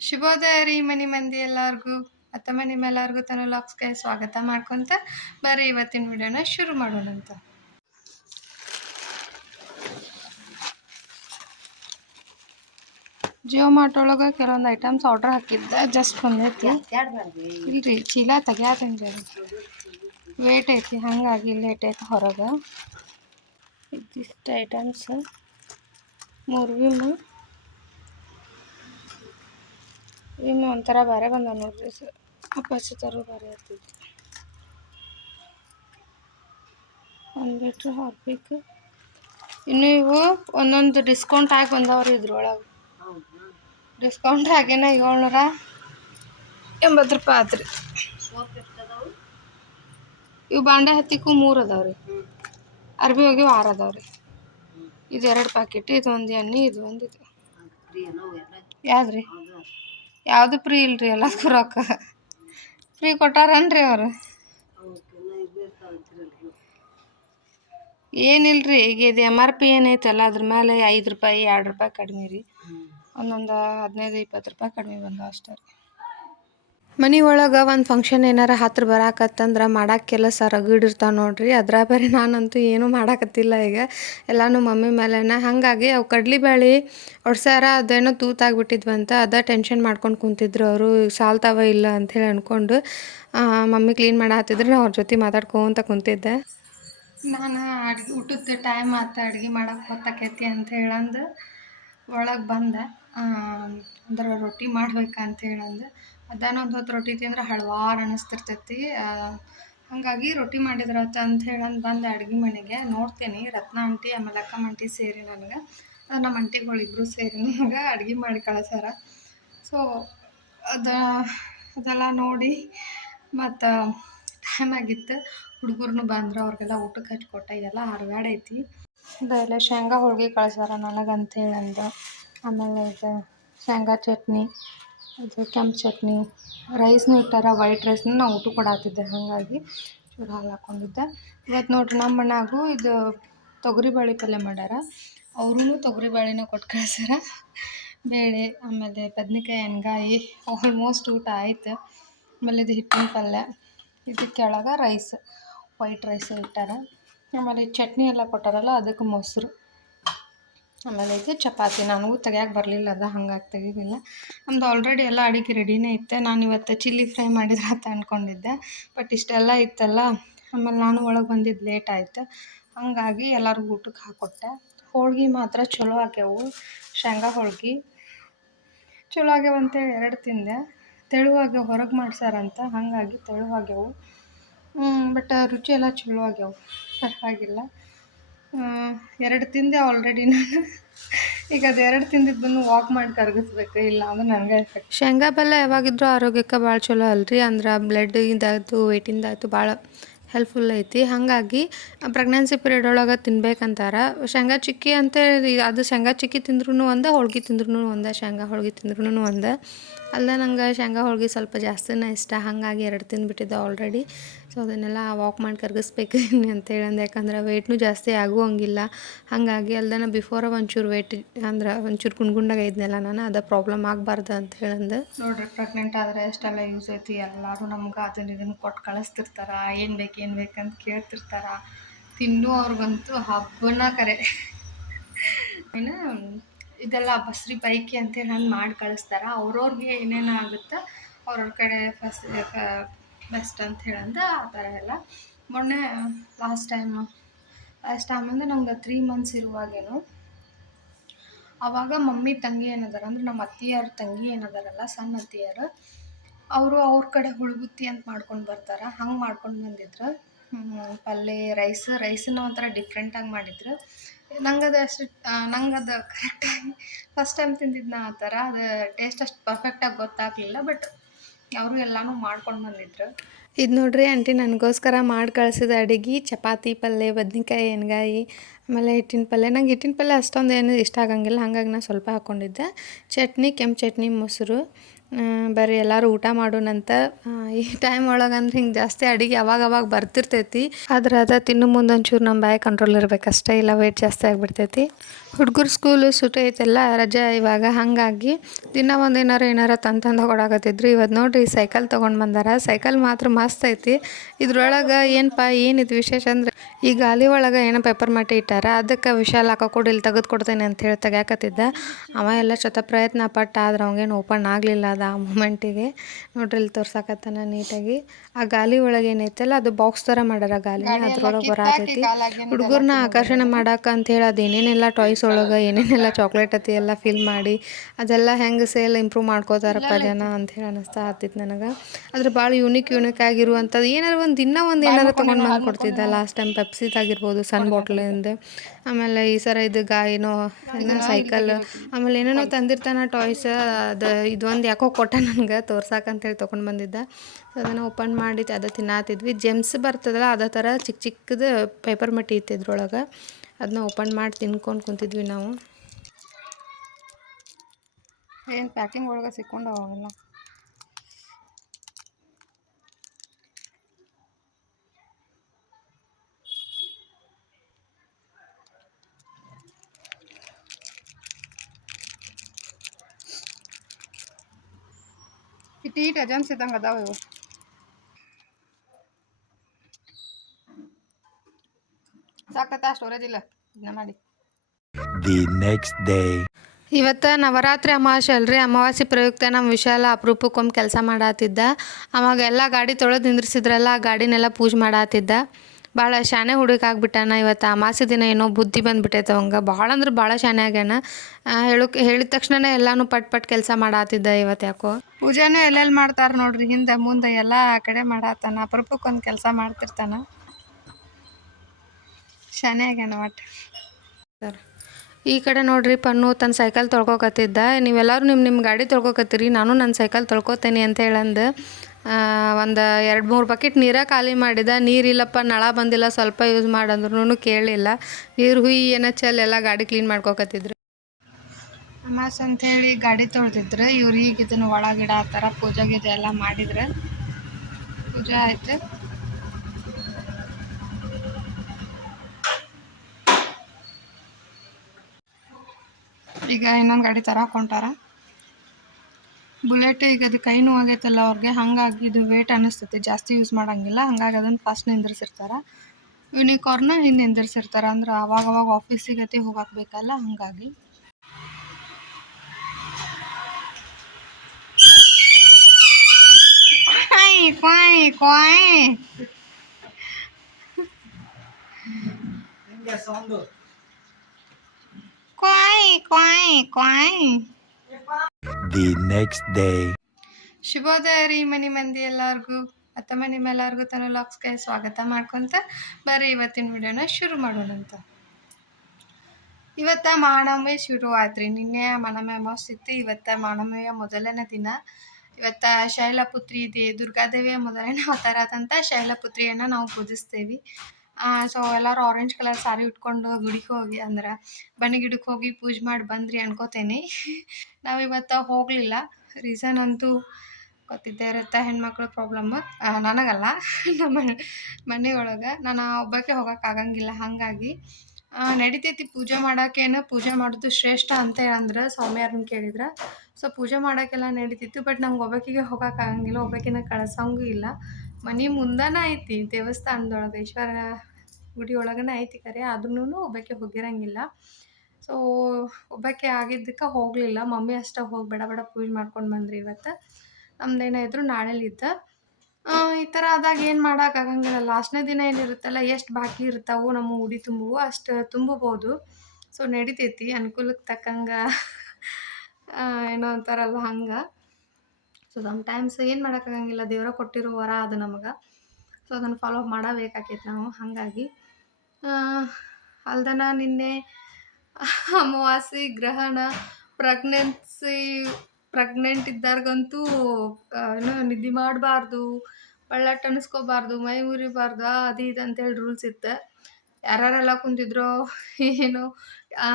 ಶುಭೋದಯ ರೀ ಮನಿ ಮಂದಿ ಎಲ್ಲರಿಗೂ. ಮತ್ತೊಮ್ಮೆ ನಿಮ್ಮೆಲ್ಲರಿಗೂ ತನ್ನ ಲಾಕ್ಸ್ಗೆ ಸ್ವಾಗತ ಮಾಡ್ಕೊಂತ ಬರ್ರಿ ಇವತ್ತಿನ ವಿಡಿಯೋನ ಶುರು ಮಾಡೋಣಂತ. ಜಿಯೋ ಮಾರ್ಟ್ ಒಳಗೆ ಕೆಲವೊಂದು ಐಟಮ್ಸ್ ಆರ್ಡರ್ ಹಾಕಿದ್ದೆ, ಜಸ್ಟ್ ಬಂದೈತಿ. ಇಲ್ರಿ ಚೀಲ ತೆಗ್ಯಾತೇನ್ರಿ, ವೇಟ್ ಐತಿ, ಹಾಗಾಗಿ ಲೇಟ್ ಐತಿ ಹೊರಗೆ. ಇದಿಷ್ಟು ಐಟಮ್ಸ್ 3 ವಿಮ್ ಒಂಥರ ಬೇರೆ ಬಂದ ನೋಡ್ರಿ, ಅಪರಿಚಿತರು ಬೇರೆ ಇರ್ತಿದ್ವಿ. 1 ಲೀಟ್ರ್ ಹಾರ್ಪಿಕ್. ಇನ್ನು ಇವು ಒಂದೊಂದು ಡಿಸ್ಕೌಂಟ್ ಆಗಿ ಬಂದವ್ರಿ. ಇದ್ರೊಳಗೆ ಡಿಸ್ಕೌಂಟ್ ಆಗೇನ 780 ರೂಪಾಯಿ ಆತ್ರಿ. ಇವು ಬಾಂಡೆ ಹತ್ತಿಕ್ಕೂ 3 ಅದಾವ್ರಿ. ಅರ್ಬಿ ಹೋಗಿ 6 ಅದಾವ್ರಿ. ಇದು 2 ಪ್ಯಾಕೆಟ್, ಇದು ಒಂದು ಎಣ್ಣೆ, ಇದು ಒಂದು ಇದು. ಯಾವ್ದ್ರಿ? ಯಾವುದು ಫ್ರೀ ಇಲ್ರಿ, ಎಲ್ಲದಕ್ಕೂ ರೊಕ್ಕ. ಫ್ರೀ ಕೊಟ್ಟಾರನ್ರಿ ಅವ್ರು? ಏನಿಲ್ರಿ, ಈಗ ಇದು MRP ಏನೈತಲ್ಲ ಅದ್ರ ಮೇಲೆ 5 ರೂಪಾಯಿ 2 ರೂಪಾಯಿ ಕಡಿಮೆ ರೀ. ಒಂದೊಂದು 15-20 ರೂಪಾಯಿ ಕಡಿಮೆ ಬಂದ ಅಷ್ಟೇ ರೀ. ಮನೆ ಒಳಗೆ ಒಂದು ಫಂಕ್ಷನ್ ಏನಾರ ಹತ್ರ ಬರಾಕತ್ತಂದ್ರೆ ಮಾಡಕ್ಕೆ ಕೆಲಸ ರಗಡಿರ್ತಾವೆ ನೋಡ್ರಿ. ಅದ್ರ ಬೇರೆ ನಾನಂತೂ ಏನೂ ಮಾಡಾಕತ್ತಿಲ್ಲ ಈಗ, ಎಲ್ಲನೂ ಮಮ್ಮಿ ಮೇಲೆನ. ಹಾಗಾಗಿ ಅವು ಕಡ್ಲಿಬೇಳೆ ಒಡ್ಸ್ಯಾರ, ಅದೇನೋ ತೂತಾಗ್ಬಿಟ್ಟಿದ್ವಂತ, ಅದ ಟೆನ್ಷನ್ ಮಾಡ್ಕೊಂಡು ಕುಂತಿದ್ರು ಅವರು. ಸಾಲ್ತಾವ ಇಲ್ಲ ಅಂಥೇಳಿ ಅಂದ್ಕೊಂಡು ಮಮ್ಮಿ ಕ್ಲೀನ್ ಮಾಡಾತ್ತಿದ್ರು, ನಾ ಅವ್ರ ಜೊತೆ ಮಾತಾಡ್ಕೊಂತ ಕುಂತಿದ್ದೆ. ನಾನು ಊಟದ ಟೈಮ್ ಆತ, ಅಡುಗೆ ಮಾಡಕ್ಕೆ ಹೊತ್ತಾಕೈತಿ ಅಂತ ಹೇಳಂದು ಒಳಗೆ ಬಂದೆ. ಅಂದ್ರೆ ರೊಟ್ಟಿ ಮಾಡ್ಬೇಕಂತ ಹೇಳಂದು ಮಧ್ಯಾಹ್ನ ಹೊತ್ತು ರೊಟ್ಟಿ ತಿಂದ್ರೆ ಹಳವಾರು ಅನ್ನಿಸ್ತಿರ್ತೈತಿ. ಹಾಗಾಗಿ ರೊಟ್ಟಿ ಮಾಡಿದ್ರತ್ತ ಅಂತ ಹೇಳಂದು ಬಂದೆ ಅಡುಗೆ ಮನೆಗೆ. ನೋಡ್ತೀನಿ ರತ್ನ ಆಂಟಿ ಆಮೇಲೆ ಅಕ್ಕಮ್ಮ ಆಂಟಿ ಸೇರಿ ನನಗೆ, ನಮ್ಮ ಆಂಟಿಗಳು ಇಬ್ಬರು ಸೇರಿ ನನಗೆ ಅಡುಗೆ ಮಾಡಿ ಕಳಿಸ್ಯಾರ. ಸೊ ಅದೆಲ್ಲ ನೋಡಿ ಮತ್ತು ಟೈಮ್ ಆಗಿತ್ತು. ಹುಡುಗರು ಬಂದರು, ಅವ್ರಿಗೆಲ್ಲ ಊಟಕ್ಕೆ ಹಚ್ಕೊಟ್ಟೆ. ಇದೆಲ್ಲ ಹರಿವಾಡೈತಿ. ಇದೆಲ್ಲ ಶೇಂಗಾ ಹೋಳ್ಗೆ ಕಳ್ಸ್ಯಾರ ನನಗಂತ ಹೇಳಂದು. ಆಮೇಲೆ ಇದು ಶೇಂಗಾ ಚಟ್ನಿ, ಇದು ಕೆಂಪು ಚಟ್ನಿ, ರೈಸ್ನೂ ಇಟ್ಟಾರ, ವೈಟ್ ರೈಸ್ನ ನಾವು ಊಟ ಕೊಡಾತಿದ್ದೆ, ಹಾಗಾಗಿ ಚೂರು ಹಾಲು ಹಾಕ್ಕೊಂಡಿದ್ದೆ. ಇವತ್ತು ನೋಡ್ರಿ ನಮ್ಮ ಮನ್ಯಾಗೂ ಇದು ತೊಗರಿಬೇಳೆ ಪಲ್ಯ ಮಾಡ್ಯಾರ. ಅವ್ರೂ ತೊಗರಿಬೇಳೆನ ಕೊಟ್ಟು ಕಳ್ಸ್ಯಾರ. ಬೇಳೆ ಆಮೇಲೆ ಬದ್ನೆಕಾಯಿ ಎಣ್ಗಾಯಿ, ಆಲ್ಮೋಸ್ಟ್ ಊಟ ಆಯ್ತು. ಆಮೇಲೆ ಇದು ಹಿಟ್ಟಿನ ಪಲ್ಯ, ಇದು ಕೆಳಗೆ ರೈಸ್, ವೈಟ್ ರೈಸ್ ಇಟ್ಟಾರ. ಆಮೇಲೆ ಚಟ್ನಿ ಎಲ್ಲ ಕೊಟ್ಟಾರಲ್ಲ ಅದಕ್ಕೆ ಮೊಸರು, ಆಮೇಲೆ ಇದು ಚಪಾತಿ. ನನಗೂ ತೆಗಿಯೋಕೆ ಬರಲಿಲ್ಲ, ಅದ ಹಂಗಾಗಿ ತೆಗಿಲಿಲ್ಲ. ನಮ್ದು ಆಲ್ರೆಡಿ ಎಲ್ಲ ಅಡುಗೆ ರೆಡಿನೇ ಇತ್ತು. ನಾನು ಇವತ್ತು ಚಿಲ್ಲಿ ಫ್ರೈ ಮಾಡಿದ್ರೆ ಅಂತ ಅಂದ್ಕೊಂಡಿದ್ದೆ, ಬಟ್ ಇಷ್ಟೆಲ್ಲ ಇತ್ತಲ್ಲ. ಆಮೇಲೆ ನಾನು ಒಳಗೆ ಬಂದಿದ್ದು ಲೇಟ್ ಆಯಿತು, ಹಾಗಾಗಿ ಎಲ್ಲರಿಗೂ ಊಟಕ್ಕೆ ಹಾಕ್ಕೊಟ್ಟೆ. ಹೋಳ್ಗೆ ಮಾತ್ರ ಚಲೋ ಆಗ್ಯಾವು, ಶೇಂಗಾ ಹೋಳ್ಗೆ ಚಲೋ ಆಗ್ಯಾವ ಅಂತೇಳಿ 2 ತಿಂದೆ. ತೆಳುವಾಗಿ ಹೊರಗೆ ಮಾಡ್ಸಾರಂತ, ಹಾಗಾಗಿ ತೆಳುವಾಗ್ಯಾವು. ಬಟ್ ರುಚಿ ಎಲ್ಲ ಚಲೋ ಆಗ್ಯಾವು, ಪರವಾಗಿಲ್ಲ. 2 ತಿಂದೆ ಆಲ್ರೆಡಿ ನಾನು. ಈಗ ಅದು 2 ತಿಂದಿದ್ದನ್ನು ವಾಕ್ ಮಾಡಿ ಕರಗಿಸ್ಬೇಕು, ಇಲ್ಲ ಅಂದ್ರೆ ನನಗೆ ಎಫೆಕ್ಟ್. ಶೇಂಗಾ ಬೆಲ್ಲ ಯಾವಾಗಿದ್ರೂ ಆರೋಗ್ಯಕ್ಕೆ ಭಾಳ ಚಲೋ ಅಲ್ರಿ. ಅಂದ್ರೆ ಬ್ಲಡ್ಡಿಂದಾಯ್ತು ವೆಯ್ಟಿಂದಾಯ್ತು ಭಾಳ ಹೆಲ್ಪ್ಫುಲ್ ಐತಿ. ಹಾಗಾಗಿ ಪ್ರೆಗ್ನೆನ್ಸಿ ಪೀರಿಯಡ್ ಒಳಗೆ ತಿನ್ಬೇಕಂತಾರೆ. ಶೇಂಗಾ ಚಿಕ್ಕಿ ಅಂತೇಳಿ, ಅದು ಶೇಂಗಾ ಚಿಕ್ಕಿ ತಿಂದ್ರೂ ಒಂದೇ, ಹೋಳ್ಗೆ ತಿಂದ್ರೂ ಒಂದೇ, ಶೇಂಗಾ ಹೋಳ್ಗೆ ತಿಂದ್ರೂ ಒಂದೇ. ಅಲ್ಲದೆ ನಂಗೆ ಶೇಂಗಾ ಹೋಳ್ಗೆ ಸ್ವಲ್ಪ ಜಾಸ್ತಿನೇ ಇಷ್ಟ, ಹಾಗಾಗಿ 2 ತಿಂದುಬಿಟ್ಟಿದ್ದೆ ಆಲ್ರೆಡಿ. ಸೊ ಅದನ್ನೆಲ್ಲ ವಾಕ್ ಮಾಡಿ ಕರಗಿಸ್ಬೇಕು ಅಂತೇಳಿ, ಯಾಕಂದ್ರೆ ವೆಯ್ಟ್ನೂ ಜಾಸ್ತಿ ಆಗುವಂಗಿಲ್ಲ. ಹಾಗಾಗಿ ಅಲ್ದೆ ಬಿಫೋರ ಒಂಚೂರು ವೆಯ್ಟ್ ಅಂದ್ರೆ ಒಂಚೂರು ಗುಂಡಾಗ ಇದ್ನಲ್ಲ ನಾನು, ಅದು ಪ್ರಾಬ್ಲಮ್ ಆಗಬಾರ್ದು ಅಂತ ಹೇಳಂದು. ನೋಡ್ರಿ ಪ್ರೆಗ್ನೆಂಟ್ ಆದರೆ ಎಷ್ಟೆಲ್ಲ ಯೂಸ್ ಐತಿ. ಎಲ್ಲರೂ ನಮ್ಗೆ ಇದನ್ನು ಕೊಟ್ಟು ಕಳಿಸ್ತಿರ್ತಾರೆ, ಏನು ಬೇಕಂತ ಕೇಳ್ತಿರ್ತಾರೆ. ತಿನ್ನೋ ಅವ್ರಿಗಂತೂ ಹಬ್ಬನ ಕರೆ. ಇನ್ನು ಇದೆಲ್ಲ ಬಸ್ರಿ ಪೈಕಿ ಅಂತೇಳಿ ನಾನು ಮಾಡಿ ಕಳಿಸ್ತಾರೆ. ಅವ್ರವ್ರಿಗೆ ಏನೇನು ಆಗುತ್ತೆ ಅವ್ರವ್ರ ಕಡೆ ಬೆಸ್ಟ್ ಅಂತ ಹೇಳಂದು ಆ ಥರ ಎಲ್ಲ. ಮೊನ್ನೆ ಲಾಸ್ಟ್ ಟೈಮ್ ಅಂದರೆ ನಂಗೆ 3 ಮಂತ್ಸ್ ಇರುವಾಗೇನು, ಆವಾಗ ಮಮ್ಮಿ ತಂಗಿ ಏನದಾರ ಅಂದ್ರೆ ನಮ್ಮ ಅತ್ತಿಯವ್ರ ತಂಗಿ ಏನದಾರಲ್ಲ, ಸಣ್ಣ ಅತ್ತಿಯರು, ಅವರು ಅವ್ರ ಕಡೆ ಹುಳುಗುತ್ತಿ ಅಂತ ಮಾಡ್ಕೊಂಡು ಬರ್ತಾರೆ. ಹಂಗೆ ಮಾಡ್ಕೊಂಡು ಬಂದಿದ್ರು. ಪಲ್ಯ ರೈಸನ್ನ ಒಂಥರ ಡಿಫ್ರೆಂಟಾಗಿ ಮಾಡಿದ್ರು. ನಂಗದು ಕರೆಕ್ಟಾಗಿ ಫಸ್ಟ್ ಟೈಮ್ ತಿಂದಿದ್ನ ಆ ಥರ. ಅದು ಟೇಸ್ಟ್ ಅಷ್ಟು ಪರ್ಫೆಕ್ಟಾಗಿ ಗೊತ್ತಾಗಲಿಲ್ಲ, ಬಟ್ ಅವರು ಎಲ್ಲನೂ ಮಾಡ್ಕೊಂಡು ಬಂದಿದ್ರು. ಇದು ನೋಡ್ರಿ ಆಂಟಿ ನನಗೋಸ್ಕರ ಮಾಡಿ ಕಳಿಸಿದ ಅಡುಗೆ: ಚಪಾತಿ, ಪಲ್ಯ, ಬದ್ನೆಕಾಯಿ ಎಣ್ಗಾಯಿ, ಆಮೇಲೆ ಹಿಟ್ಟಿನ ಪಲ್ಯ. ನಂಗೆ ಹಿಟ್ಟಿನ ಪಲ್ಯ ಅಷ್ಟೊಂದು ಏನು ಇಷ್ಟ ಆಗಂಗಿಲ್ಲ, ಹಾಗಾಗಿ ನಾನು ಸ್ವಲ್ಪ ಹಾಕ್ಕೊಂಡಿದ್ದೆ. ಚಟ್ನಿ, ಕೆಂಪು ಚಟ್ನಿ, ಮೊಸರು, ಬರ್ರಿ ಎಲ್ಲರೂ ಊಟ ಮಾಡೋಣಂತ. ಈ ಟೈಮ್ ಒಳಗೆ ಅಂದ್ರೆ ಹಿಂಗೆ ಜಾಸ್ತಿ ಅಡುಗೆ ಅವಾಗ ಬರ್ತಿರ್ತೈತಿ. ಆದ್ರೆ ಅದ ತಿನ್ನು ಮುಂದೆ ಒಂಚೂರು ನಮ್ಮ ಬಾಯಿ ಕಂಟ್ರೋಲ್ ಇರಬೇಕಷ್ಟೇ, ಇಲ್ಲ ವೇಟ್ ಜಾಸ್ತಿ ಆಗಿಬಿಡ್ತೈತಿ. ಹುಡುಗರು ಸ್ಕೂಲು ಸುಟಿ ಐತೆಲ್ಲ ರಜೆ ಇವಾಗ, ಹಾಗಾಗಿ ದಿನ ಒಂದು ಏನಾರ ತಂದು ಕೊಡಾಕತ್ತಿದ್ರು. ಇವತ್ತು ನೋಡಿರಿ ಸೈಕಲ್ ತೊಗೊಂಡು ಬಂದಾರ. ಸೈಕಲ್ ಮಾತ್ರ ಮಸ್ತ್ ಐತಿ. ಇದ್ರೊಳಗೆ ಏನಿದು ವಿಶೇಷ ಅಂದ್ರೆ ಈ ಗಾಲಿ ಒಳಗೆ ಏನೋ ಪೇಪರ್ ಮಟ್ಟಿ ಇಟ್ಟಾರ. ಅದಕ್ಕೆ ವಿಶಾಲ್ ಹಾಕೋಕೊಡು ಇಲ್ಲಿ ತೆಗೆದು ಕೊಡ್ತೇನೆ ಅಂತ ಹೇಳಿ ತೆಗ್ಯಾಕತ್ತಿದ್ದ. ಅವ ಎಲ್ಲ ಪ್ರಯತ್ನ ಪಟ್ಟ, ಆದ್ರೆ ಅವಂಗೇನು ಓಪನ್ ಆಗಲಿಲ್ಲ ಅದು ಆ ಮೂಮೆಂಟಿಗೆ. ನೋಡ್ರಿ ಇಲ್ಲಿ ತೋರ್ಸಾಕತ್ತಾನ ನೀಟಾಗಿ. ಆ ಗಾಲಿ ಒಳಗೆ ಏನೈತಲ್ಲ ಅದು ಬಾಕ್ಸ್ ಥರ ಮಾಡ್ಯಾರ ಗಾಲಿನ, ಅದ್ರೊಳಗೆ ಬರತೈತಿ. ಹುಡುಗರನ್ನ ಆಕರ್ಷಣೆ ಮಾಡಕ್ಕೆ ಅಂತೇಳಿ ಅದು ಏನೇನೆಲ್ಲ ಟಾಯ್ಸ್ ಒಳಗೆ ಏನೇನೆಲ್ಲ ಚಾಕ್ಲೇಟ್ ಅತಿ ಎಲ್ಲ ಫಿಲ್ ಮಾಡಿ ಅದೆಲ್ಲ ಹೆಂಗೆ ಸೇಲ್ ಇಂಪ್ರೂವ್ ಮಾಡ್ಕೋತಾರಪ್ಪ ಜನ ಅಂಥೇಳಿ ಅನ್ನಿಸ್ತಾ ಹತ್ತಿತ್ತು ನನಗೆ. ಅದ್ರ ಭಾಳ ಯೂನಿಕ್ ಆಗಿರುವಂಥದ್ದು ಏನಾರು ಒಂದು ಏನಾರು ತೊಗೊಂಡು ಬಂದು ಕೊಡ್ತಿದ್ದ. ಲಾಸ್ಟ್ ಟೈಮ್ ಪೆಪ್ಸಿದಾಗಿರ್ಬೋದು ಸಣ್ಣ ಬಾಟ್ಲಿಂದ, ಆಮೇಲೆ ಈ ಸರ ಇದು ಏನೋ ಸೈಕಲ್, ಆಮೇಲೆ ಏನೇನೋ ತಂದಿರ್ತಾನೆ ಟಾಯ್ಸ್. ಅದು ಇದೊಂದು ಯಾಕೋ ಕೊಟ್ಟ ನನಗೆ ತೋರ್ಸಾಕಂತೇಳಿ ತೊಗೊಂಡು ಬಂದಿದ್ದ. ಸೊ ಅದನ್ನು ಓಪನ್ ಮಾಡಿ ಅದು ತಿನ್ನಾತಿದ್ವಿ. ಜೆಮ್ಸ್ ಬರ್ತದಲ್ಲ ಅದೇ ಥರ ಚಿಕ್ಕದು ಪೇಪರ್ ಮಟ್ಟಿ ಇತ್ತು ಇದ್ರೊಳಗೆ. ಅದನ್ನ ಓಪನ್ ಮಾಡಿ ತಿನ್ಕೊಂಡು ಕುಂತಿದ್ವಿ ನಾವು. ಏನು ಪ್ಯಾಕಿಂಗ್ ಒಳಗೆ ಸಿಕ್ಕೊಂಡು ಅವಾಗೆಲ್ಲ ಇಟ್ಟು ಅಜನ್ಸ್ ಇದ್ದಂಗೆ ಅದಾವ ಇವು. ಸಾಕತ್ತಾ ಸ್ಟೋರೇಜ್ ಇಲ್ಲ ಇದನ್ನ ಮಾಡಿ. ದಿ ನೆಕ್ಸ್ಟ್ ಡೇ ಇವತ್ತು ನವರಾತ್ರಿ ಅಮಾವಾಸ್ಯೆ ಅಲ್ರಿ. ಅಮಾವಾಸ್ಯೆ ಪ್ರಯುಕ್ತ ನಮ್ಮ ವಿಶಾಲ ಅಪರೂಪಕ್ಕೊಮ್ಮೆ ಕೆಲಸ ಮಾಡತ್ತಿದ್ದ. ಅವಾಗ ಎಲ್ಲ ಗಾಡಿ ತೊಳೆದು ನಿಂದ್ರಿಸಿದ್ರಲ್ಲ, ಆ ಗಾಡಿನೆಲ್ಲ ಪೂಜೆ ಮಾಡತ್ತಿದ್ದ. ಭಾಳ ಶಾನೆ ಹುಡುಗಾಗ್ಬಿಟ್ಟಾನ. ಇವತ್ತು ಅಮಾವಾಸ್ಯೆ ದಿನ ಏನೋ ಬುದ್ಧಿ ಬಂದುಬಿಟ್ಟೈತೆ ಅವಂಗೆ. ಭಾಳ ಅಂದ್ರೆ ಭಾಳ ಶಾನೆ ಆಗ್ಯಾನ. ಹೇಳಿದ ತಕ್ಷಣನೇ ಎಲ್ಲನೂ ಪಟ್ ಕೆಲಸ ಮಾಡತ್ತಿದ್ದ ಇವತ್ತು. ಯಾಕೋ ಪೂಜೆನೂ ಎಲ್ಲೆಲ್ಲಿ ಮಾಡ್ತಾರೆ ನೋಡ್ರಿ, ಹಿಂದೆ ಮುಂದೆ ಎಲ್ಲ ಆ ಕಡೆ ಮಾಡತ್ತಾನ. ಅಪರೂಪಕ್ಕೊಂದು ಕೆಲಸ ಮಾಡ್ತಿರ್ತಾನ. ಶಾನೆ ಆಗ್ಯಾನ ಒಟ್ಟು. ಸರ್ ಈ ಕಡೆ ನೋಡ್ರಿ ಪನ್ನು ತನ್ನ ಸೈಕಲ್ ತೊಳ್ಕೊಕತ್ತಿದ್ದ. ನೀವೆಲ್ಲರೂ ನಿಮ್ಮ ಗಾಡಿ ತೊಳ್ಕೊಕತ್ತೀರಿ, ನಾನು ನನ್ನ ಸೈಕಲ್ ತೊಳ್ಕೊತೇನೆ ಅಂತ ಹೇಳಂದು ಒಂದು 2-3 ಬಕೆಟ್ ನೀರ ಖಾಲಿ ಮಾಡಿದ. ನೀರಿಲ್ಲಪ್ಪ ನಳ ಬಂದಿಲ್ಲ ಸ್ವಲ್ಪ ಯೂಸ್ ಮಾಡಂದ್ರೂ ಕೇಳಲಿಲ್ಲ. ನೀರು ಏನೋ ಎಲ್ಲ ಗಾಡಿ ಕ್ಲೀನ್ ಮಾಡ್ಕೊಕತ್ತಿದ್ರು. ಅಮಾಸ್ ಅಂಥೇಳಿ ಗಾಡಿ ತೊಳೆದಿದ್ರು. ಇವ್ರು ಈಗ ಇದನ್ನು ಒಳಗಿಡ ಆ ಥರ ಪೂಜೆ ಗೀಜೆ ಎಲ್ಲ ಮಾಡಿದ್ರೆ ಪೂಜೆ ಆಯ್ತು. ಈಗ ಇನ್ನೊಂದು ಗಾಡಿ ತರಕ್ಕೆ ಹೊಂಟಾರ. ಬುಲೆಟ್ ಈಗ ಅದು ಕೈ ನೋವು ಆಗೈತಲ್ಲ ಅವ್ರಿಗೆ, ಹಾಗಾಗಿ ಇದು ವೇಟ್ ಅನ್ನಿಸ್ತೈತಿ, ಜಾಸ್ತಿ ಯೂಸ್ ಮಾಡೋಂಗಿಲ್ಲ. ಹಾಗಾಗಿ ಅದನ್ನು ಫಸ್ಟ್ ನಿಂದಿರ್ಸಿರ್ತಾರೆ. ಯೂನಿಕಾರ್ನ ಹಿಂದೆ ನಿಂದಿರ್ಸಿರ್ತಾರೆ. ಅಂದ್ರೆ ಅವಾಗವಾಗ ಆಫೀಸಿಗತಿ ಹೋಗಾಕಬೇಕಲ್ಲ, ಹಾಗಾಗಿ. Quiet quiet quiet quiet quiet. The next day ಶುಭೋದಯ ರೀ ಮನಿ ಮಂದಿ ಎಲ್ಲರಿಗೂ. ಮತ್ತೊಮ್ಮೆ ನಿಮ್ಮೆಲ್ಲರಿಗೂ ತನ್ನ ಲಾಕ್ಸ್ಗೆ ಸ್ವಾಗತ ಮಾಡ್ಕೊತ ಬರ್ರಿ ಇವತ್ತಿನ ವಿಡಿಯೋನ ಶುರು ಮಾಡೋಣಂತ. ಇವತ್ತು ಮಹಾನವಮಿ ಶುರು ಆಯ್ತು. ನಿನ್ನೆ ಮಹಾನವಮಿ ಅಮಾವಾಸ್ಯೆ ಇತ್ತು. ಇವತ್ತು ಮಹಾನವಮಿಯ ಮೊದಲನೇ ದಿನ. ಇವತ್ತು ಶೈಲಪುತ್ರಿ ದುರ್ಗಾದೇವಿಯ ಮೊದಲನೇ ಅವತಾರ ಆದಂಥ ಶೈಲಪುತ್ರಿಯನ್ನು ನಾವು ಪೂಜಿಸ್ತೇವೆ. ಸೊ ಎಲ್ಲರೂ ಆರೆಂಜ್ ಕಲರ್ ಸಾರಿ ಉಟ್ಕೊಂಡು ಗುಡಿಗೆ ಹೋಗಿ, ಅಂದ್ರೆ ಬನ್ನಿ ಗಿಡಕ್ಕೆ ಹೋಗಿ ಪೂಜೆ ಮಾಡಿ ಬಂದ್ರಿ ಅನ್ಕೋತೇನೆ. ನಾವು ಇವತ್ತು ಹೋಗಲಿಲ್ಲ. ರೀಸನ್ ಅಂತೂ ಗೊತ್ತಿದ್ದೇ ಇರುತ್ತೆ, ಹೆಣ್ಮಕ್ಳು ಪ್ರಾಬ್ಲಮ್ಮು. ನನಗಲ್ಲ, ನಮ್ಮ ಮನೆಯೊಳಗೆ ನಾನು ಒಬ್ಬಕ್ಕೆ ಹೋಗೋಕ್ಕಾಗಂಗಿಲ್ಲ. ಹಾಗಾಗಿ ನಡಿತೈತಿ ಪೂಜೆ ಮಾಡೋಕ್ಕೇನು, ಪೂಜೆ ಮಾಡೋದು ಶ್ರೇಷ್ಠ ಅಂತ ಅಂದ್ರೆ ಸ್ವಾಮಿಯವ್ರನ್ನ ಕೇಳಿದ್ರೆ. ಸೊ ಪೂಜೆ ಮಾಡೋಕ್ಕೆಲ್ಲ ನಡೀತಿತ್ತು. ಬಟ್ ನಂಗೆ ಒಬ್ಬಾಕಿಗೆ ಹೋಗೋಕ್ಕಾಗಂಗಿಲ್ಲ, ಒಬ್ಬಾಕಿನ ಕಳ್ಸೋಂಗೂ ಇಲ್ಲ. ಮನೆ ಮುಂದೆನೇ ಐತಿ ದೇವಸ್ಥಾನದೊಳಗೆ, ಈಶ್ವರ ಗುಡಿ ಒಳಗನೆ ಐತಿ ಕರೆ, ಆದ್ರೂ ಒಬ್ಬಾಕೆ ಹೋಗಿರಂಗಿಲ್ಲ. ಸೊ ಒಬ್ಬಾಕೆ ಆಗಿದ್ದಕ್ಕೆ ಹೋಗಲಿಲ್ಲ. ಮಮ್ಮಿ ಅಷ್ಟೇ ಹೋಗಿ ಬೇಡ ಪೂಜೆ ಮಾಡ್ಕೊಂಡು ಬಂದ್ರಿ. ಇವತ್ತು ನಮ್ದೇನೇ ಇದ್ರು ನಾಳೆಲಿದ್ದ ಈ ಥರ ಆದಾಗ ಏನು ಮಾಡೋಕ್ಕಾಗಂಗಿಲ್ಲ. ಲಾಸ್ಟ್ನೇ ದಿನ ಏನಿರುತ್ತಲ್ಲ, ಎಷ್ಟು ಬಾಕಿ ಇರ್ತಾವೋ ನಮ್ಮ ಉಡಿ ತುಂಬುವು ಅಷ್ಟು ತುಂಬಬೋದು. ಸೊ ನಡಿತೈತಿ ಅನುಕೂಲಕ್ಕೆ ತಕ್ಕಂಗೆ, ಏನೋ ಅಂತಾರಲ್ಲ ಹಂಗೆ. ಸೊ ಸಮ್ಟೈಮ್ಸ್ ಏನು ಮಾಡೋಕ್ಕಾಗಂಗಿಲ್ಲ, ದೇವರ ಕೊಟ್ಟಿರೋ ವರ ಅದು ನಮಗೆ. ಸೊ ಅದನ್ನು ಫಾಲೋ ಮಾಡಬೇಕಾಕೈತಿ ನಾವು. ಹಾಗಾಗಿ ಅಲ್ದನ ನಿನ್ನೆ ಅಮಾವಾಸ್ಯೆ, ಗ್ರಹಣ, ಪ್ರೆಗ್ನೆಂಟ್ ಇದ್ದಾರ್ಗಂತೂ ಏನೋ ನಿದ್ದೆ ಮಾಡಬಾರ್ದು, ಪಳ್ಳಟ್ಟು ಅನ್ನಿಸ್ಕೋಬಾರ್ದು, ಮೈ ಉರಿಬಾರ್ದು, ಅದು ಇದು ಅಂತೇಳಿ ರೂಲ್ಸ್ ಇತ್ತು. ಯಾರ್ಯಾರೆಲ್ಲ ಕುಂತಿದ್ರೋ ಏನೋ.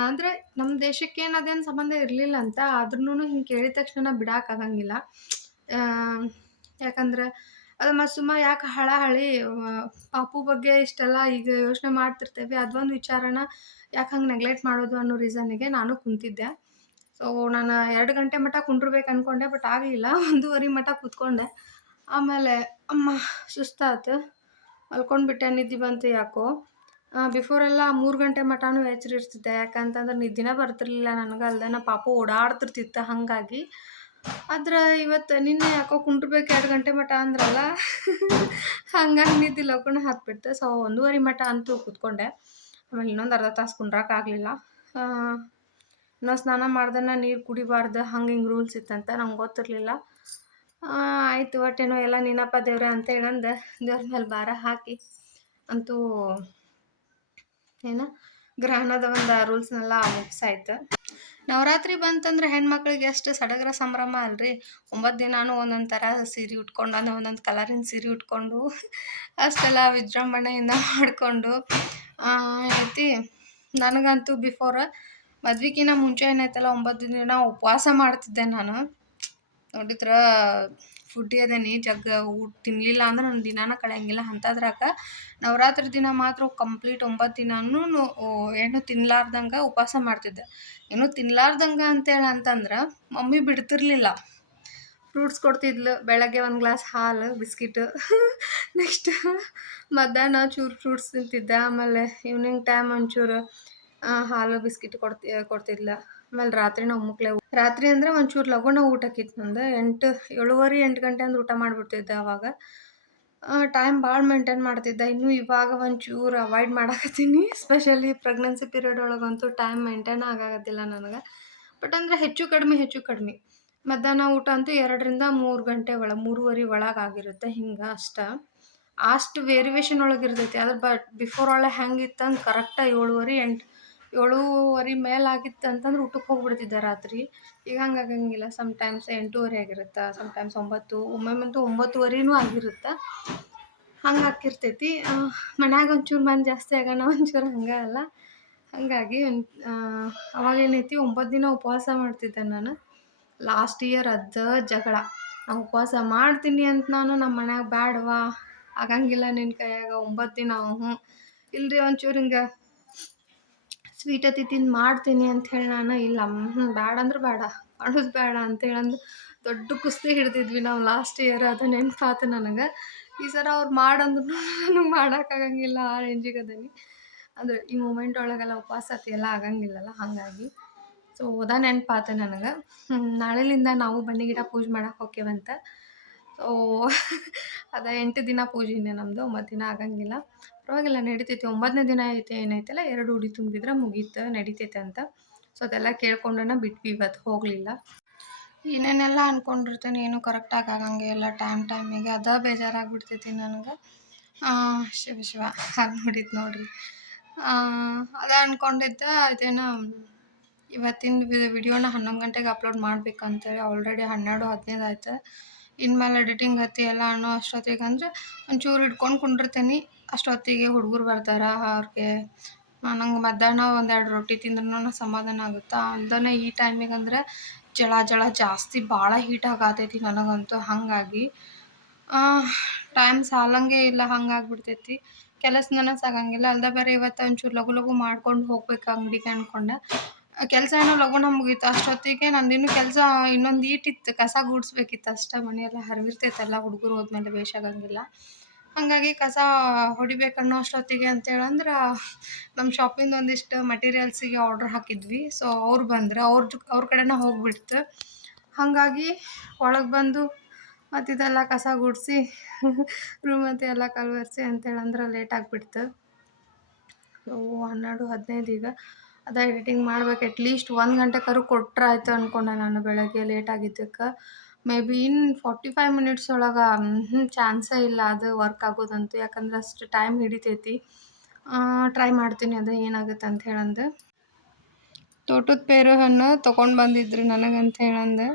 ಅಂದರೆ ನಮ್ಮ ದೇಶಕ್ಕೇನು ಅದೇನು ಸಂಬಂಧ ಇರಲಿಲ್ಲ ಅಂತ, ಆದ್ರೂ ಹಿಂಗೆ ಕೇಳಿದ ತಕ್ಷಣ ಬಿಡೋಕ್ಕಾಗಂಗಿಲ್ಲ. ಯಾಕಂದ್ರೆ ಅದು ಮತ್ತು ಸುಮ್ಮ ಯಾಕೆ ಹಳಹಳಿ ಪಾಪು ಬಗ್ಗೆ ಇಷ್ಟೆಲ್ಲ ಈಗ ಯೋಚನೆ ಮಾಡ್ತಿರ್ತೇವೆ ಅದೊಂದು ವಿಚಾರನ ಯಾಕೆ ಹಂಗೆ ನೆಗ್ಲೆಕ್ಟ್ ಮಾಡೋದು ಅನ್ನೋ ರೀಸನ್ನಿಗೆ ನಾನು ಕುಂತಿದ್ದೆ. ಸೊ ನಾನು 2 ಗಂಟೆ ಮಟ್ಟ ಕುಂಡ್ರಬೇಕು ಅನ್ಕೊಂಡೆ, ಬಟ್ ಆಗಲಿಲ್ಲ. 1:30 ಮಟ್ಟ ಕೂತ್ಕೊಂಡೆ. ಆಮೇಲೆ ಅಮ್ಮ ಸುಸ್ತಾತು, ಮಲ್ಕೊಂಡ್ಬಿಟ್ಟೆ. ನಿದ್ದೆ ಬಂತು ಯಾಕೋ. ಬಿಫೋರೆಲ್ಲ 3 ಗಂಟೆ ಮಟನೂ ಎಚ್ಚರಿರ್ತಿದ್ದೆ, ಯಾಕಂತಂದ್ರೆ ನಿದ್ದೆನೇ ಬರ್ತಿರ್ಲಿಲ್ಲ ನನಗೆ. ಅಲ್ದೆ ನಮ್ಮ ಪಾಪು ಓಡಾಡ್ತಿರ್ತಿತ್ತು ಹಾಗಾಗಿ. ಆದ್ರೆ ಇವತ್ತು ನಿನ್ನೆ ಯಾಕೋ ಕುಂಡ್ರಬೇಕು 2 ಗಂಟೆ ಮಟ ಅಂದ್ರಲ್ಲ ಹಂಗಾಗಿ ನಿದ್ದೆ ಲಗುನ ಹತ್ಬಿಡ್ತು. ಸೊ 1:30 ಮಟ ಅಂತೂ ಕೂತ್ಕೊಂಡೆ. ಆಮೇಲೆ ಇನ್ನೊಂದು ಅರ್ಧ ತಾಸು ಕುಂಡ್ರಕ್ಕಾಗಲಿಲ್ಲ. ಇನ್ನೂ ಸ್ನಾನ ಮಾಡ್ದನ ನೀರು ಕುಡಿಬಾರ್ದು, ಹಂಗೆ ಹಿಂಗೆ ರೂಲ್ಸ್ ಇತ್ತಂತ ನಂಗೆ ಗೊತ್ತಿರಲಿಲ್ಲ. ಆಯಿತು ಒಟ್ಟೇನೋ ಎಲ್ಲ ನೀನಪ್ಪ ದೇವ್ರೆ ಅಂತೇಳಂದು ದೇವ್ರ ಮೇಲೆ ಭಾರ ಹಾಕಿ ಅಂತೂ ಗ್ರಹಣದ ಒಂದು ರೂಲ್ಸ್ನೆಲ್ಲ ಮುಗಿಸಾಯ್ತು. ನವರಾತ್ರಿ ಬಂತಂದ್ರೆ ಹೆಣ್ಮಕ್ಳಿಗೆ ಎಷ್ಟು ಸಡಗರ ಸಂಭ್ರಮ ಅಲ್ರಿ. 9 ದಿನಾನು ಒಂದೊಂದು ಥರ ಸೀರೆ ಉಟ್ಕೊಂಡು, ಅಂದರೆ ಒಂದೊಂದು ಕಲರಿನ ಸೀರೆ ಉಟ್ಕೊಂಡು ಅಷ್ಟೆಲ್ಲ ವಿಜೃಂಭಣೆಯಿಂದ ಮಾಡಿಕೊಂಡು ಏನೈತಿ. ನನಗಂತೂ ಬಿಫೋರ್ ಮದ್ವೆಗಿನ ಮುಂಚೆ ಏನೈತಲ್ಲ 9 ದಿನ ಉಪವಾಸ ಮಾಡ್ತಿದ್ದೆ ನಾನು. ನೋಡಿದ್ರೆ ಫುಡ್ಡಿ ಅದೇನಿ, ಊಟ ತಿನ್ನಲಿಲ್ಲ ಅಂದ್ರೆ ನನ್ನ ದಿನಾನ ಕಳೆಯಂಗಿಲ್ಲ. ಅಂಥದ್ರಾಗ ನವರಾತ್ರಿ ದಿನ ಮಾತ್ರ ಕಂಪ್ಲೀಟ್ 9 ದಿನಾನು ಏನು ತಿನ್ಲಾರ್ದಂಗೆ ಉಪವಾಸ ಮಾಡ್ತಿದ್ದೆ. ಏನು ತಿನ್ಲಾರ್ದಂಗೆ ಅಂತಂದ್ರೆ ಮಮ್ಮಿ ಬಿಡ್ತಿರ್ಲಿಲ್ಲ. ಫ್ರೂಟ್ಸ್ ಕೊಡ್ತಿದ್ಲು, ಬೆಳಗ್ಗೆ 1 ಗ್ಲಾಸ್ ಹಾಲು ಬಿಸ್ಕಿಟು, ನೆಕ್ಸ್ಟ್ ಮಧ್ಯಾಹ್ನ ಚೂರು ಫ್ರೂಟ್ಸ್ ತಿಂತಿದ್ದೆ. ಆಮೇಲೆ ಈವ್ನಿಂಗ್ ಟೈಮ್ ಒಂಚೂರು ಹಾಲು ಬಿಸ್ಕಿಟ್ ಕೊಡ್ತಿದ್ಲು. ಆಮೇಲೆ ರಾತ್ರಿನ ಒಮ್ಮಕ್ಲೆ ರಾತ್ರಿ ಅಂದರೆ ಒಂಚೂರು ಲಗುನ ಊಟಕ್ಕಿತ್ತು ನಂದು. 7:30 8 ಗಂಟೆ ಅಂದ್ರೆ ಊಟ ಮಾಡಿಬಿಡ್ತಿದ್ದೆ. ಅವಾಗ ಟೈಮ್ ಭಾಳ ಮೇಂಟೈನ್ ಮಾಡ್ತಿದ್ದೆ. ಇನ್ನೂ ಇವಾಗ ಒಂಚೂರು ಅವಾಯ್ಡ್ ಮಾಡಾಕತ್ತೀನಿ. ಸ್ಪೆಷಲಿ ಪ್ರೆಗ್ನೆನ್ಸಿ ಪೀರಿಯಡ್ ಒಳಗಂತೂ ಟೈಮ್ ಮೇಂಟೈನ್ ಆಗಾಗತ್ತಿಲ್ಲ ನನಗೆ. ಬಟ್ ಅಂದರೆ ಹೆಚ್ಚು ಕಡಿಮೆ ಮಧ್ಯಾಹ್ನ ಊಟ ಅಂತೂ 2 ರಿಂದ 3 ಗಂಟೆ 3:30 ಒಳಗೆ ಆಗಿರುತ್ತೆ. ಹಿಂಗೆ ಅಷ್ಟು ವೇರಿಯೇಷನ್ ಒಳಗೆ ಇರ್ತೈತಿ. ಅದ್ರ ಬಿಫೋರ್ ಒಳ್ಳೆ ಹೆಂಗಿತ್ತಂದ್ರೆ ಕರೆಕ್ಟಾಗಿ 7:30 ಮೇಲಾಗಿತ್ತು ಅಂತಂದ್ರೆ ಊಟಕ್ಕೆ ಹೋಗ್ಬಿಡ್ತಿದ್ದೆ ರಾತ್ರಿ. ಈಗ ಹಂಗೆ ಆಗಂಗಿಲ್ಲ. ಸಮ್ಟೈಮ್ಸ್ 8:30 ಆಗಿರುತ್ತೆ, ಸಮ್ಟೈಮ್ಸ್ 9, ಒಮ್ಮೊಮ್ಮಂತೂ 9:30 ಆಗಿರುತ್ತೆ. ಹಂಗೆ ಆಕಿರ್ತೈತಿ. ಮನ್ಯಾಗ ಒಂಚೂರು ಮಂದಿ ಜಾಸ್ತಿ ಆಗೋಣ, ಒಂಚೂರು ಹಂಗೆ ಅಲ್ಲ. ಹಾಗಾಗಿ ಅವಾಗೇನೈತಿ 9 ದಿನ ಉಪವಾಸ ಮಾಡ್ತಿದ್ದೆ ನಾನು. ಲಾಸ್ಟ್ ಇಯರ್ ಜಗಳ. ನಾನು ಉಪವಾಸ ಮಾಡ್ತೀನಿ ಅಂತ ನಾನು ನಮ್ಮ ಮನ್ಯಾಗ ಬ್ಯಾಡವಾ, ಆಗಂಗಿಲ್ಲ ನಿನ್ನ ಕೈಯಾಗ 9 ದಿನ. ಇಲ್ರಿ ಒಂಚೂರು ಹಿಂಗೆ ಸ್ವೀಟತಿ ತಿಂದು ಮಾಡ್ತೀನಿ ಅಂಥೇಳಿ ನಾನು ಇಲ್ಲ ಬೇಡ ಅಂದ್ರೆ ಬೇಡ, ಮಾಡೋದು ಬೇಡ ಅಂತೇಳಂದು ದೊಡ್ಡ ಕುಸ್ತಿ ಹಿಡ್ದಿದ್ವಿ ನಾವು ಲಾಸ್ಟ್ ಇಯರ್. ಅದು ನೆನಪಾತು ನನಗೆ. ಈ ಸರ ಅವ್ರು ಮಾಡಂದ್ರು ನನಗೆ ಮಾಡೋಕ್ಕಾಗಂಗಿಲ್ಲ, ಆ ರೇಂಜಿಗೆ ಅದೀನಿ. ಅಂದರೆ ಈ ಮೂಮೆಂಟ್ ಒಳಗೆಲ್ಲ ಉಪವಾಸ ಎಲ್ಲ ಆಗಂಗಿಲ್ಲಲ್ಲ, ಹಾಗಾಗಿ. ಸೊ ನೆನಪಾತು ನನಗೆ. ನಾಳೆಲಿಂದ ನಾವು ಬನ್ನಿ ಗಿಡ ಪೂಜೆ ಮಾಡಕ್ಕೆ ಹೋಗ್ಯವಂತ. ಸೊ 8 ದಿನ ಪೂಜೆನೇ ನಮ್ಮದು, 9 ದಿನ ಆಗಂಗಿಲ್ಲ. ಪರವಾಗಿಲ್ಲ, ನಡಿತೈತಿ. 9ನೇ ದಿನ ಏನೈತಲ್ಲ 2 ಉಡಿ ತುಂಬಿದ್ರೆ ಮುಗೀತು, ನಡಿತೈತೆ ಅಂತ. ಸೊ ಅದೆಲ್ಲ ಕೇಳ್ಕೊಂಡನ ಬಿಟ್ವಿ, ಇವತ್ತು ಹೋಗಲಿಲ್ಲ. ಏನೇನೆಲ್ಲ ಅಂದ್ಕೊಂಡಿರ್ತೀನಿ, ಏನು ಕರೆಕ್ಟಾಗಿ ಆಗಂಗೆ ಇಲ್ಲ ಟೈಮಿಗೆ. ಬೇಜಾರಾಗ್ಬಿಡ್ತೈತಿ ನನಗೆ. ಶಿವ ಹಾಗೆ ನೋಡಿದ್ದು ಅದ ಅಂದ್ಕೊಂಡಿದ್ದೆ. ಅದೇನೋ ಇವತ್ತಿನ ವಿಡಿಯೋನ 11 ಗಂಟೆಗೆ ಅಪ್ಲೋಡ್ ಮಾಡ್ಬೇಕಂತೇಳಿ ಆಲ್ರೆಡಿ 12:15 ಆಯ್ತು. ಇನ್ಮೇಲೆ ಎಡಿಟಿಂಗ್ ಎಲ್ಲ ಅನ್ನೋ ಅಷ್ಟೊತ್ತಿಗೆ ಅಂದರೆ ಒಂಚೂರು ಹಿಡ್ಕೊಂಡು ಕುಂಡಿರ್ತೀನಿ. ಅಷ್ಟೊತ್ತಿಗೆ ಹುಡುಗರು ಬರ್ತಾರೆ. ಅವ್ರಿಗೆ ನಂಗೆ ಮಧ್ಯಾಹ್ನ 1-2 ರೊಟ್ಟಿ ತಿಂದ್ರೂ ಸಮಾಧಾನ ಆಗುತ್ತೆ. ಅದನ್ನೇ ಈ ಟೈಮಿಗೆ ಅಂದರೆ ಜಳ ಜಾಸ್ತಿ ಭಾಳ ಹೀಟ್ ಆಗತೈತಿ ನನಗಂತೂ. ಹಾಗಾಗಿ ಟೈಮ್ ಸಾಲಂಗೆ ಇಲ್ಲ, ಹಂಗಾಗ್ಬಿಡ್ತೈತಿ. ಕೆಲಸ ಸಾಗಂಗಿಲ್ಲ. ಅಲ್ದ ಬೇರೆ ಇವತ್ತು ಒಂಚೂರು ಲಗು ಮಾಡ್ಕೊಂಡು ಹೋಗ್ಬೇಕು ಅಂಗಡಿಗೆ ಅಂದ್ಕೊಂಡೆ. ಕೆಲಸ ಏನೋ ಲಗುನ ಮುಗೀತು. ಅಷ್ಟೊತ್ತಿಗೆ ನಂದಿನ್ನೂ ಕೆಲಸ ಇನ್ನೊಂದು ಈಟಿತ್ತು, ಕಸ ಗುಡಿಸ್ಬೇಕಿತ್ತು ಅಷ್ಟೇ. ಮನೆಯೆಲ್ಲ ಹರಿವಿರ್ತೈತಲ್ಲ, ಹುಡುಗರು ಹೋದ್ಮೇಲೆ ವೇಷ ಆಗಂಗಿಲ್ಲ. ಹಾಗಾಗಿ ಕಸ ಹೊಡಿಬೇಕನ್ನೋ ಅಷ್ಟೊತ್ತಿಗೆ ಅಂತೇಳಂದ್ರೆ ನಮ್ಮ ಶಾಪಿಂದ ಒಂದಿಷ್ಟು ಮಟೀರಿಯಲ್ಸಿಗೆ ಆರ್ಡ್ರ್ ಹಾಕಿದ್ವಿ. ಸೊ ಅವ್ರು ಬಂದ್ರೆ ಅವ್ರ ಕಡೆನೇ ಹೋಗ್ಬಿಡ್ತು. ಹಾಗಾಗಿ ಒಳಗೆ ಬಂದು ಮತ್ತಿದೆಲ್ಲ ಕಸ ಗುಡಿಸಿ ರೂಮ್ ಎಲ್ಲ ಕಲ್ವರ್ಸಿ ಅಂತೇಳಂದ್ರೆ ಲೇಟ್ ಆಗಿಬಿಡ್ತು. ಸೊ 12:15 ಈಗ ಅದ ಎಡಿಟಿಂಗ್ ಮಾಡ್ಬೇಕು. ಅಟ್ಲೀಸ್ಟ್ 1 ಗಂಟೆ ಕೊಟ್ಟರೆ ಆಯ್ತು ಅಂದ್ಕೊಂಡೆ ನಾನು ಬೆಳಗ್ಗೆ ಲೇಟ್ ಆಗಿದ್ದಕ್ಕೆ. ಮೇ ಬಿ ಇನ್ 45 ಮಿನಿಟ್ಸ್ ಒಳಗೆ ಚಾನ್ಸೇ ಇಲ್ಲ ಅದು ವರ್ಕ್ ಆಗೋದಂತೂ, ಯಾಕಂದ್ರೆ ಅಷ್ಟು ಟೈಮ್ ಹಿಡಿತೈತಿ. ಟ್ರೈ ಮಾಡ್ತೀನಿ ಅದು ಏನಾಗುತ್ತೆ ಅಂತ ಹೇಳಂದು. ತೋಟದ ಪೇರು ಹಣ್ಣು ತೊಗೊಂಡು ಬಂದಿದ್ರು ನನಗಂತ ಹೇಳಂದು.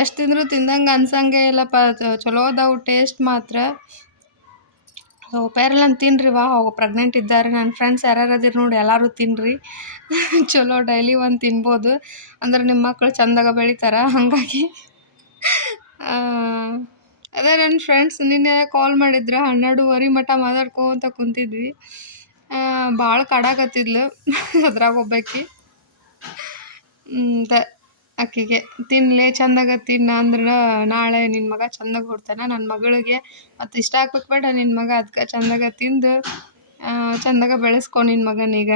ಎಷ್ಟು ತಿಂದರೂ ತಿಂದಂಗೆ ಅನ್ಸಂಗೆ ಇಲ್ಲಪ್ಪ, ಚಲೋ ಅದಾವು ಟೇಸ್ಟ್ ಮಾತ್ರ. ಸೊ ಪೇರಲನ್ನು ತಿನ್ನಿರಿ. ಪ್ರೆಗ್ನೆಂಟ್ ಇದ್ದಾರೆ ನನ್ನ ಫ್ರೆಂಡ್ಸ್ ಯಾರ್ಯಾರು ಅದಿರು ನೋಡಿ, ಎಲ್ಲರೂ ತಿನ್ನಿರಿ. ಚಲೋ, ಡೈಲಿ 1 ತಿನ್ಬೋದು. ಅಂದ್ರೆ ನಿಮ್ಮ ಮಕ್ಕಳು ಚಂದಾಗ ಬೆಳಿತಾರೆ. ಹಾಗಾಗಿ ಅದೇ ನನ್ನ ಫ್ರೆಂಡ್ಸ್ ನಿನ್ನೆ ಕಾಲ್ ಮಾಡಿದ್ರು 12:30 ಮಟ ಮಾತಾಡ್ಕೊಂತ ಕುಂತಿದ್ವಿ. ಭಾಳ ಕಾಡಾಕತ್ತಿದ್ಲು ಅದ್ರಾಗ ಒಬ್ಬಾಕಿ. ಆಕಿಗೆ ತಿನ್ಲೆ ಚಂದಾಗ ತಿನ್ನ ಅಂದ್ರೆ ನಾಳೆ ನಿನ್ನ ಮಗ ಚಂದಾಗ ಹುಡ್ತಾನ, ನನ್ನ ಮಗಳಿಗೆ ಮತ್ತು ಇಷ್ಟ ಆಗ್ಬೇಕು ಬೇಡ ನಿನ್ನ ಮಗ, ಅದಕ್ಕೆ ಚಂದಾಗ ತಿಂದು ಚಂದಾಗ ಬೆಳೆಸ್ಕೊ ನಿನ್ನ ಮಗನೀಗ.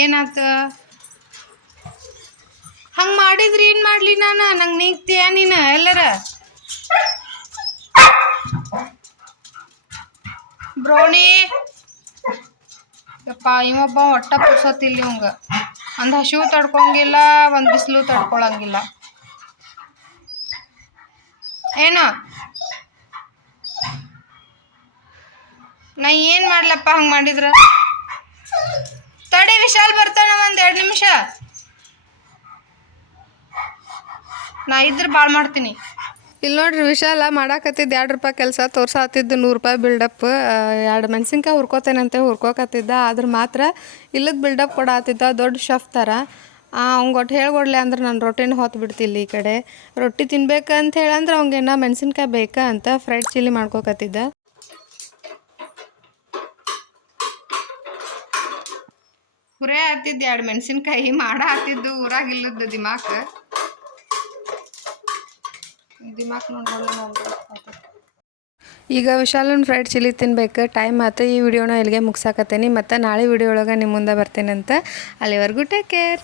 ಏನಾತ ಹಂಗೆ ಮಾಡಿದ್ರಿ ಏನು ಮಾಡಲಿ ನಾನು? ನಂಗೆ ನೀಗ್ತೀಯ ನೀನು ಎಲ್ಲರ? ಬ್ರೋಣಿ ಯಪ್ಪ ಇವೊಬ್ಬ ಒಟ್ಟ ಪುರ್ಸತ್ತಿಲ್ಲ ಇವಂಗ. ಒಂದು ಹಸಿವು ತಡ್ಕೊಂಗಿಲ್ಲ, ಒಂದು ಬಿಸಿಲು ತಡ್ಕೊಳಂಗಿಲ್ಲ. ಏನು ನಾ ಏನು ಮಾಡ್ಲಪ್ಪ ಹಂಗೆ ಮಾಡಿದ್ರ? ತಡಿ ವಿಶಾಲ್ ಬರ್ತಾನ, 1-2 ನಿಮಿಷ. ನಾ ಇದ್ರೆ ಭಾಳ ಮಾಡ್ತೀನಿ. ಇಲ್ಲಿ ನೋಡ್ರಿ ವಿಶಾಲ ಮಾಡಾಕತ್ತಿದ್ದು ₹2 ಕೆಲಸ ತೋರ್ಸಾತಿದ್ದು ₹100 ಬಿಲ್ಡಪ್. 2 ಮೆಣಸಿನ್ಕಾಯಿ ಹುರ್ಕೋತೇನಂತೆ ಹುರ್ಕೋಕತ್ತಿದ್ದ, ಆದ್ರೆ ಮಾತ್ರ ಇಲ್ಲದ ಬಿಲ್ಡಪ್ ಕೊಡಾತಿದ್ದ ದೊಡ್ಡ ಶಫ್ ಥರ. ಅವ್ಗೆ ಒಟ್ಟು ಹೇಳ್ಕೊಡ್ಲಿ ಅಂದ್ರೆ ನಾನು ರೊಟ್ಟಿನ ಹೊತ್ತು ಬಿಡ್ತಿಲ್ಲ. ಈ ಕಡೆ ರೊಟ್ಟಿ ತಿನ್ಬೇಕಂತ ಹೇಳಂದ್ರೆ ಅವ್ಗೇನ ಮೆಣಸಿನ್ಕಾಯಿ ಬೇಕಾ ಅಂತ ಫ್ರೈಡ್ ಚಿಲ್ಲಿ ಮಾಡ್ಕೋಕತ್ತಿದ್ದ. ಹುರೇ ಆತಿದ್ದು 2 ಮೆಣಸಿನ್ಕಾಯಿ ಮಾಡ ಆತಿದ್ದು ಊರಾಗಿಲ್ಲದ್ದು ದಿಮಾಕ್ ನೋಡ್ಕೊಂಡು. ಈಗ ವಿಶಾಲನ್ ಫ್ರೈಡ್ ಚಿಲ್ಲಿ ತಿನ್ಬೇಕು, ಟೈಮ್ ಆಯ್ತು. ಈ ವಿಡಿಯೋನ ಇಲ್ಲಿಗೆ ಮುಗ್ಸಾಕತ್ತೇನಿ. ಮತ್ತು ನಾಳೆ ವಿಡಿಯೋ ಒಳಗೆ ನಿಮ್ಮ ಮುಂದೆ ಬರ್ತೇನೆ ಅಂತ. ಅಲ್ಲಿವರೆಗೂ ಟೇಕ್ ಕೇರ್.